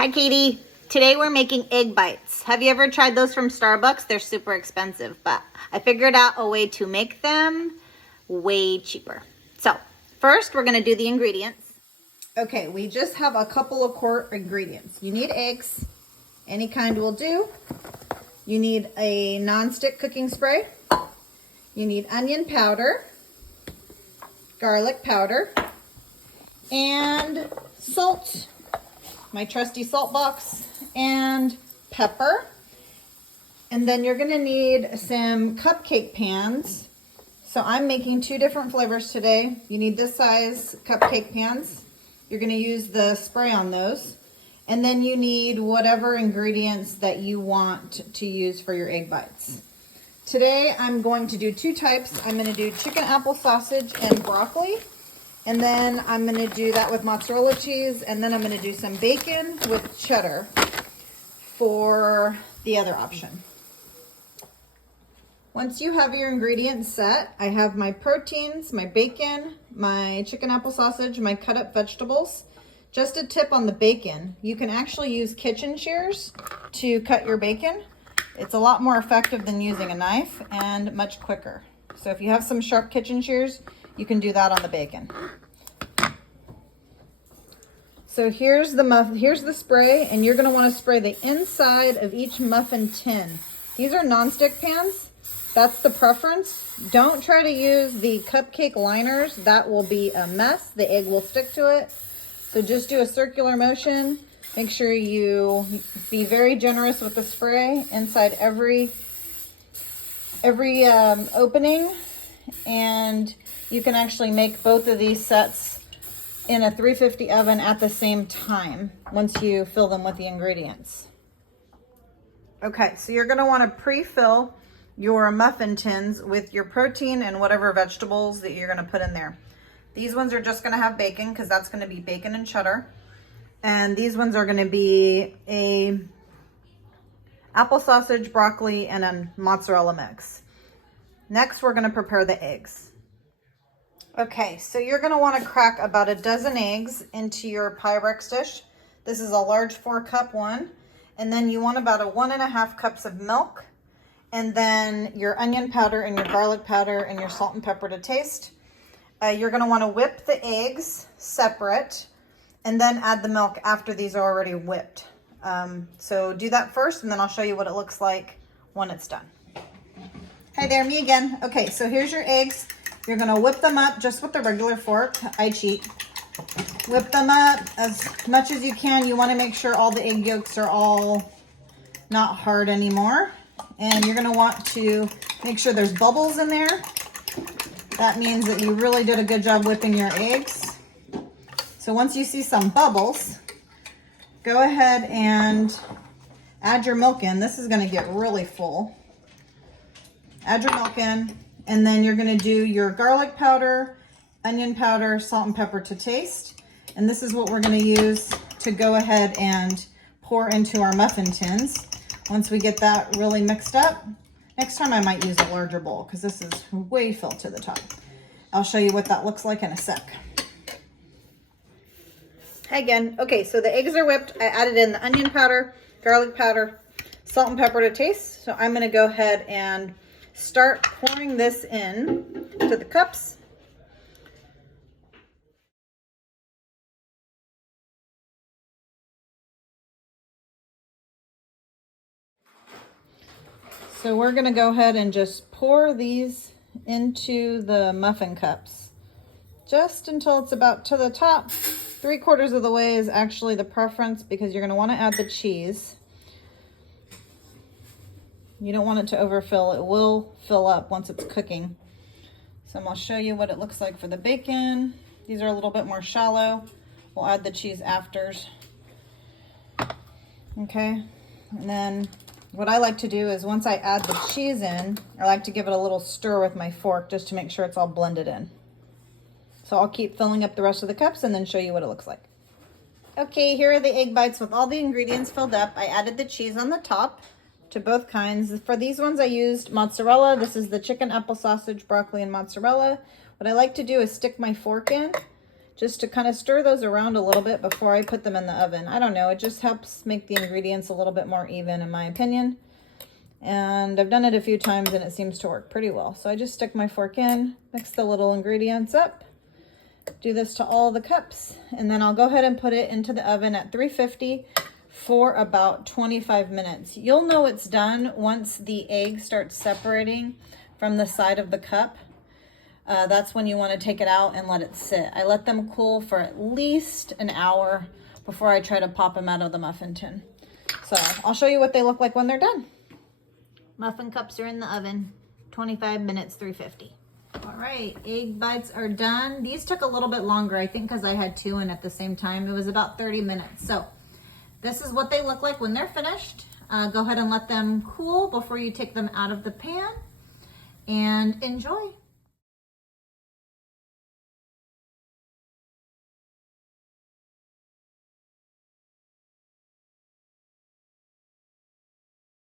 Hi, Katie. Today we're making egg bites. Have you ever tried those from Starbucks? They're super expensive, but I figured out a way to make them way cheaper. So first we're gonna do the ingredients. Okay, we just have a couple of core ingredients. You need eggs, any kind will do. You need a non-stick cooking spray. You need onion powder, garlic powder, and salt, my trusty salt box, and pepper. And then you're gonna need some cupcake pans. So I'm making two different flavors today. You need this size cupcake pans. You're gonna use the spray on those. And then you need whatever ingredients that you want to use for your egg bites. Today I'm going to do two types. I'm gonna do chicken apple sausage and broccoli. And then I'm gonna do that with mozzarella cheese. And then I'm gonna do some bacon with cheddar for the other option. Once you have your ingredients set, I have my proteins, my bacon, my chicken apple sausage, my cut up vegetables. Just a tip on the bacon, you can actually use kitchen shears to cut your bacon. It's a lot more effective than using a knife and much quicker. So if you have some sharp kitchen shears, you can do that on the bacon. So here's the spray, and you're gonna wanna spray the inside of each muffin tin. These are non-stick pans. That's the preference. Don't try to use the cupcake liners. That will be a mess. The egg will stick to it. So just do a circular motion. Make sure you be very generous with the spray inside every opening. And you can actually make both of these sets in a 350 oven at the same time once you fill them with the ingredients. Okay, so you're gonna wanna pre-fill your muffin tins with your protein and whatever vegetables that you're gonna put in there. These ones are just gonna have bacon because that's gonna be bacon and cheddar. And these ones are gonna be a apple sausage, broccoli, and a mozzarella mix. Next, we're gonna prepare the eggs. Okay, so you're gonna wanna crack about a dozen eggs into your Pyrex dish. This is a large 4-cup one. And then you want about 1.5 cups of milk, and then your onion powder and your garlic powder and your salt and pepper to taste. You're gonna wanna whip the eggs separate and then add the milk after these are already whipped. So do that first, and then I'll show you what it looks like when it's done. Hi there, me again. Okay, so here's your eggs. You're gonna whip them up just with the regular fork. I cheat. Whip them up as much as you can. You wanna make sure all the egg yolks are all not hard anymore. And you're gonna want to make sure there's bubbles in there. That means that you really did a good job whipping your eggs. So once you see some bubbles, go ahead and add your milk in. This is gonna get really full. Add your milk in, and then you're gonna do your garlic powder, onion powder, salt and pepper to taste. And this is what we're gonna use to go ahead and pour into our muffin tins. Once we get that really mixed up, next time I might use a larger bowl because this is way filled to the top. I'll show you what that looks like in a sec. Hi again. Okay, so the eggs are whipped. I added in the onion powder, garlic powder, salt and pepper to taste. So I'm gonna go ahead and start pouring this in to the cups. So we're gonna go ahead and just pour these into the muffin cups just until it's about to the top. 3/4 of the way is actually the preference because you're gonna wanna add the cheese. You don't want it to overfill. It will fill up once it's cooking. So I'm gonna show you what it looks like for the bacon. These are a little bit more shallow. We'll add the cheese afters. Okay, and then what I like to do is once I add the cheese in, I like to give it a little stir with my fork just to make sure it's all blended in. So I'll keep filling up the rest of the cups and then show you what it looks like. Okay, here are the egg bites with all the ingredients filled up. I added the cheese on the top to both kinds. For these ones I used mozzarella. This is the chicken apple sausage, broccoli, and mozzarella. What I like to do is stick my fork in just to kind of stir those around a little bit before I put them in the oven. I don't know, it just helps make the ingredients a little bit more even in my opinion. And I've done it a few times and it seems to work pretty well. So I just stick my fork in, mix the little ingredients up, do this to all the cups, and then I'll go ahead and put it into the oven at 350 for about 25 minutes. You'll know it's done once the egg starts separating from the side of the cup. That's when you want to take it out and let it sit. I let them cool for at least an hour before I try to pop them out of the muffin tin. So I'll show you what they look like when they're done. Muffin cups are in the oven, 25 minutes, 350. All right, egg bites are done. These took a little bit longer, I think because I had two in at the same time. It was about 30 minutes. So this is what they look like when they're finished. Go ahead and let them cool before you take them out of the pan and enjoy.